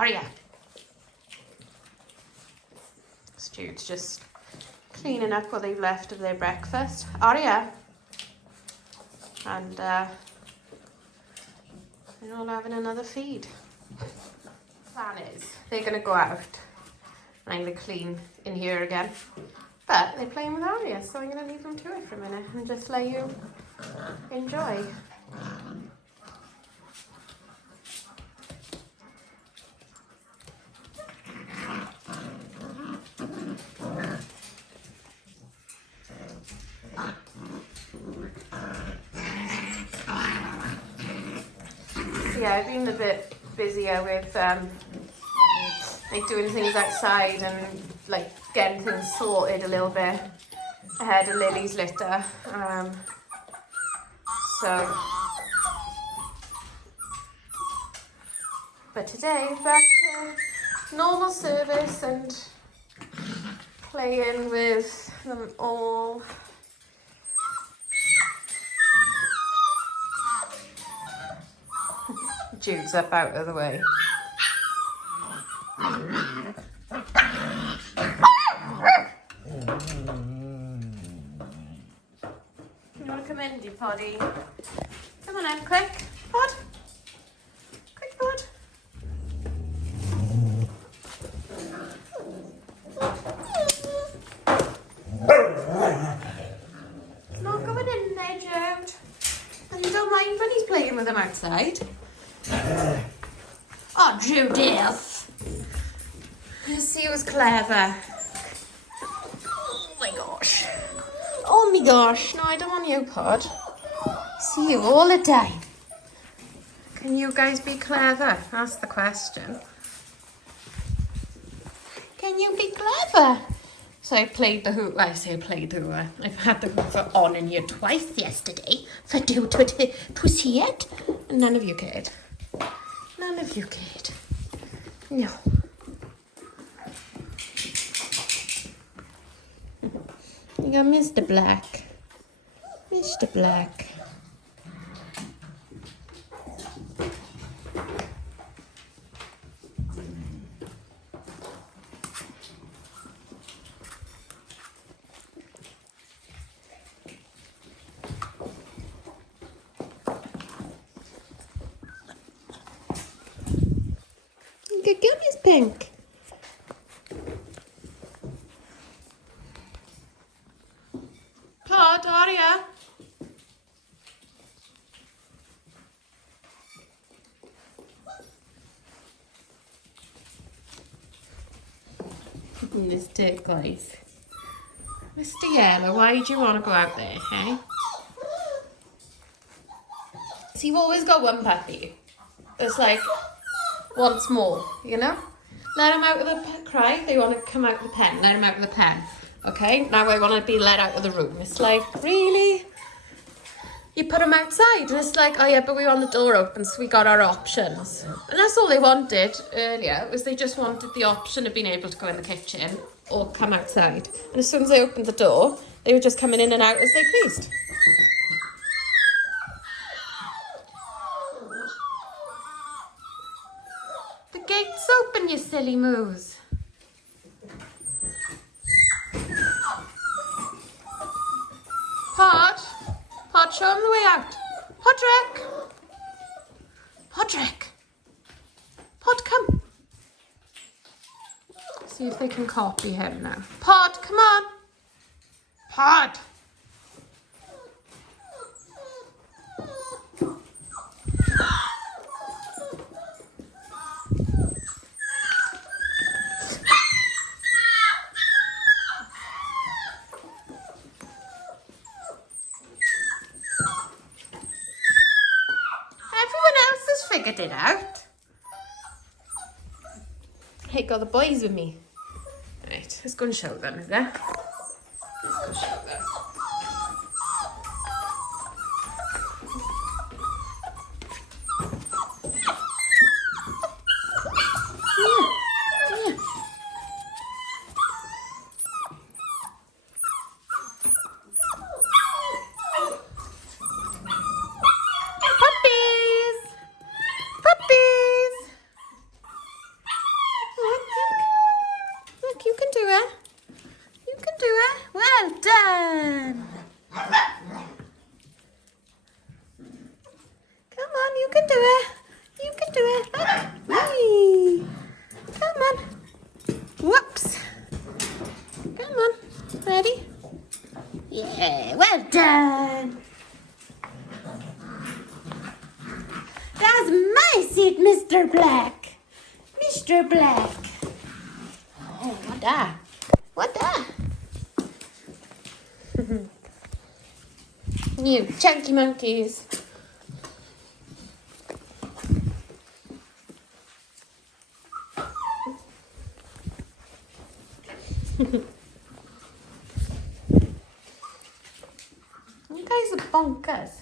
Aria. Stu's just cleaning up what they've left of their breakfast. Aria. And they're all having another feed. Plan is they're going to go out and I'm going to clean in here again. But they're playing with Aria, so I'm going to leave them to it for a minute and just let you enjoy. Yeah, I've been a bit busier with like doing things outside and like getting things sorted a little bit ahead of Lily's litter. But today back to normal service and playing with them all. Jude's up out of the way. You want to come in, dear Poddy? Come on in, quick. Pod. Quick, Pod. It's not going in there, Jude. And you don't mind when he's playing with them outside? Oh, Judith. See, it was clever. Oh my gosh. Oh my gosh. No, I don't want you, Pod. See you all the time. Can you guys be clever? That's the question. Can you be clever? So I played the hoover. I say I played the hoover. I've had the hoover on in here twice yesterday for you to see it. And none of you cared. None of you cared. No. You got Mr. Black. Mr. Black. The gun is pink. Pod, Aria. This turquoise. Mr. Yellow, why do you want to go out there, hey? So you've always got one puppy. It's like once more, you know? Let them out of the cry. They want to come out of the pen. Let them out of the pen. Okay? Now I want to be let out of the room. It's like, really? You put them outside. And it's like, oh yeah, but we want the door open, so we got our options. And that's all they wanted earlier, was they just wanted the option of being able to go in the kitchen or come outside. And as soon as they opened the door, they were just coming in and out as they pleased. The gate's open, you silly moose. Pod, show him the way out. Podrick. Pod, come. See if they can copy him now. Pod, come on. Pod. Figured it out. Hey, got the boys with me. Right, let's go and show them, is there? Let's go show them. Yeah. done. Come on, you can do it. You can do it. Whee. Come on. Whoops. Come on. Ready? Yeah, well done. That's my seat, Mr. Black. Mr. Black. Oh, what that? What that? You chunky monkeys. You guys are bonkers.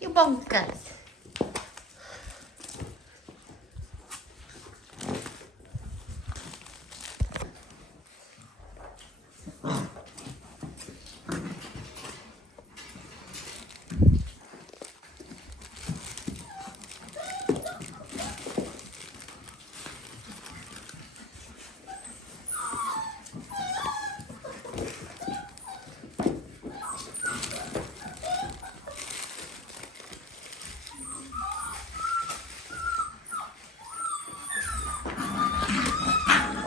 You bonkers.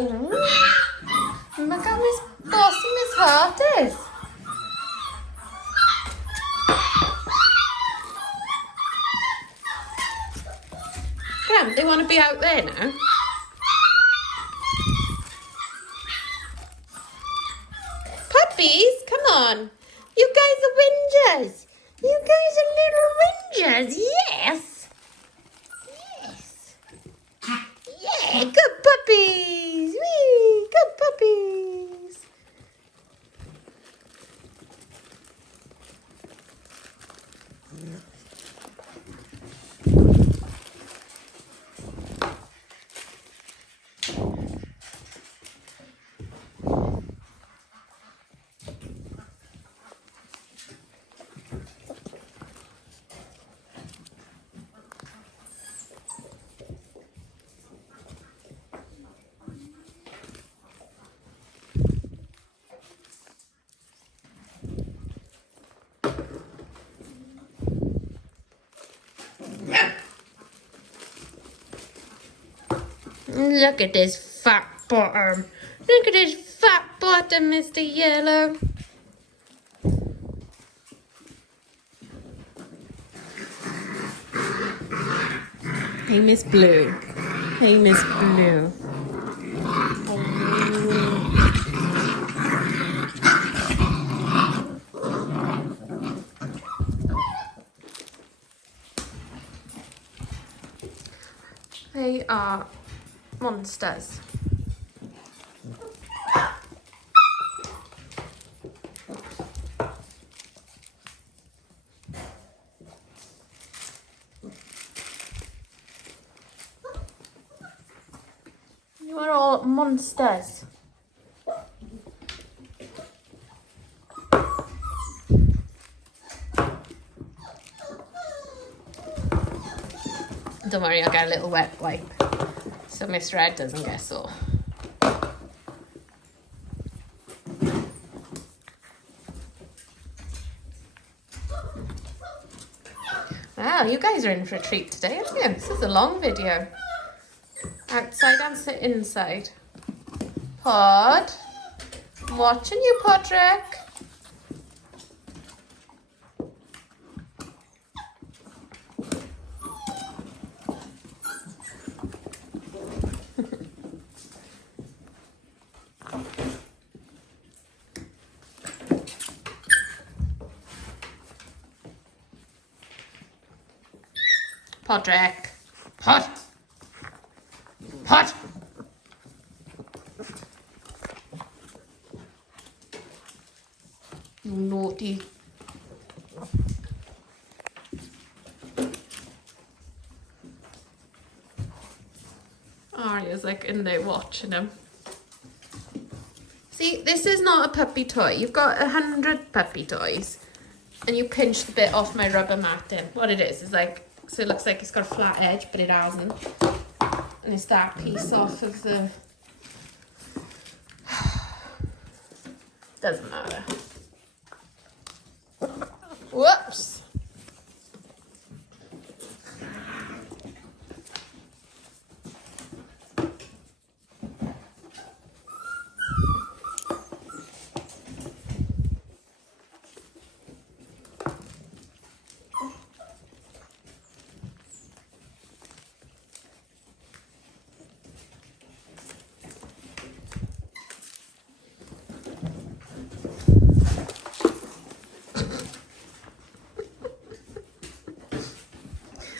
Oh, look how awesome his heart is. Graham, they want to be out there now. Puppies, come on. You guys are whingers. You guys are little whingers, yes. Yes. Yeah, good puppies. Whee, good puppies. Look at this fat bottom. Look at this fat bottom, Mr. Yellow. Hey, Miss Blue. Hey, Miss Blue. They are monsters. You are all monsters. Don't worry, I'll get a little wet wipe so Miss Red doesn't get sore. Wow, you guys are in for a treat today, aren't you? This is a long video. Outside and sit inside. Pod. I'm watching you, Podrick. Podrick. Pod. Pod. You naughty. Arya's like in there watching him. See, this is not a puppy toy. You've got 100 puppy toys. And you pinched the bit off my rubber matting. What it is like, so it looks like it's got a flat edge, but it hasn't. And it's that piece off of the... Doesn't matter.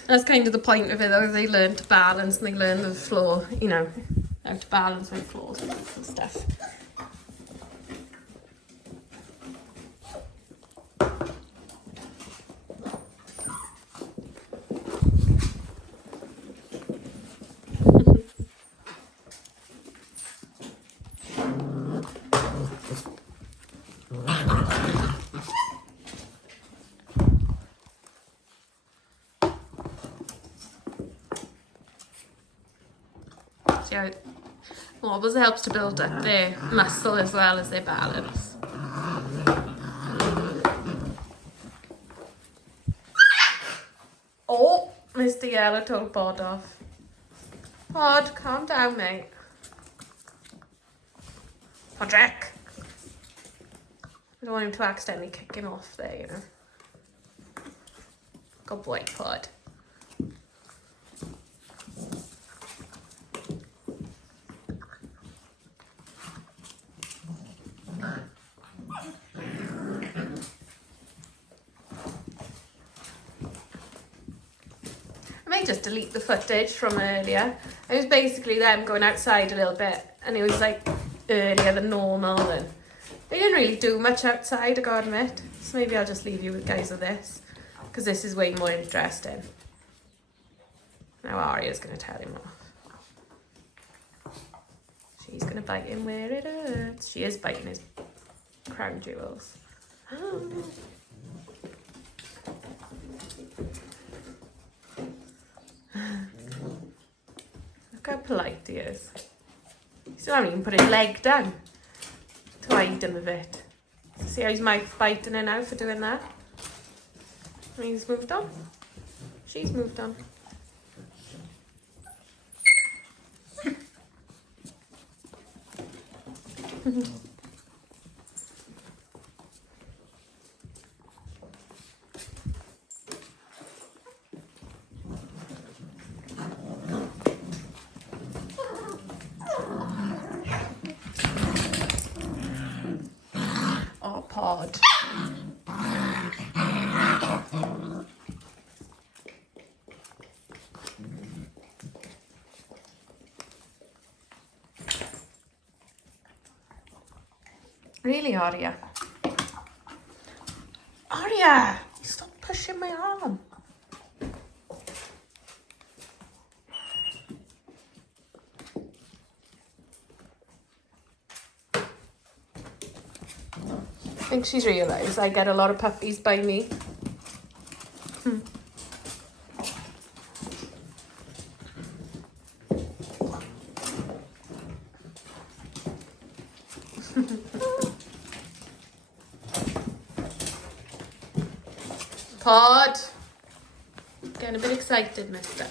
That's kind of the point of it though, they learn to balance and they learn the floor, you know, how to balance with floors and stuff. See how it wobbles, helps to build up their muscle as well as their balance. Oh, Mr. Yellow told Pod off. Pod, calm down, mate. Podrick. I don't want him to accidentally kick him off there, you know. Good boy, Pod. I may just delete the footage from earlier. It was basically them going outside a little bit, and it was like earlier than normal, and they didn't really do much outside, I gotta admit. So maybe I'll just leave you guys with this, because this is way more interesting. Now Arya's gonna tell him off. She's gonna bite him where it hurts. She is biting his crown jewels. Oh. Look how polite he is. He still hasn't even put his leg down to hide him a bit. See how his mouth's biting it now for doing that? And he's moved on. She's moved on. Oh, Pod. Really, Arya? Arya! Stop pushing my arm. I think she's realised I get a lot of puppies by me. Pod. Getting a bit excited, mister.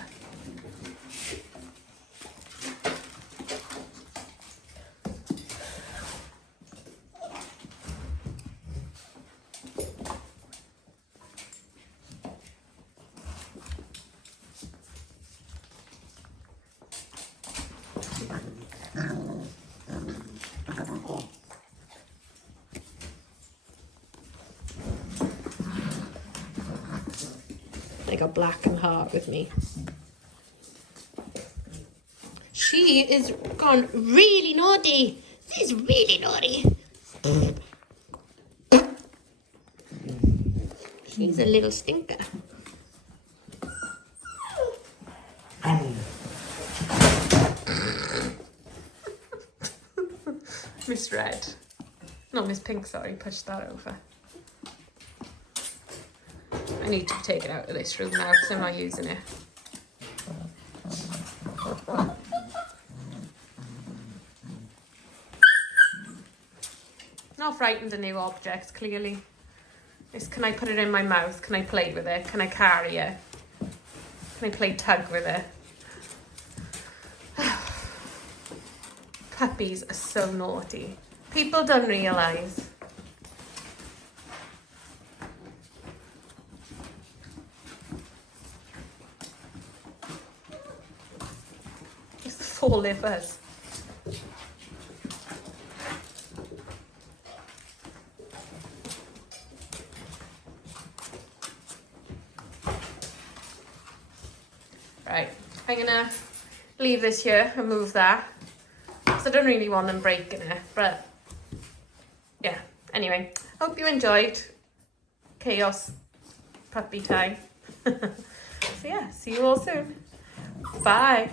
I got Black and Heart with me. She is gone really naughty. She's really naughty. She's a little stinker. Miss Red. Not Miss Pink, sorry, push that over. I need to take it out of this room now because I'm not using it. Not frightened of new objects, clearly. It's, can I put it in my mouth? Can I play with it? Can I carry it? Can I play tug with it? Puppies are so naughty. People don't realise. It's the 4 livers. Right, I'm gonna leave this here and move that. So I don't really want them breaking it, but yeah. Anyway, hope you enjoyed Chaos Puppy Time. So yeah, see you all soon. Bye.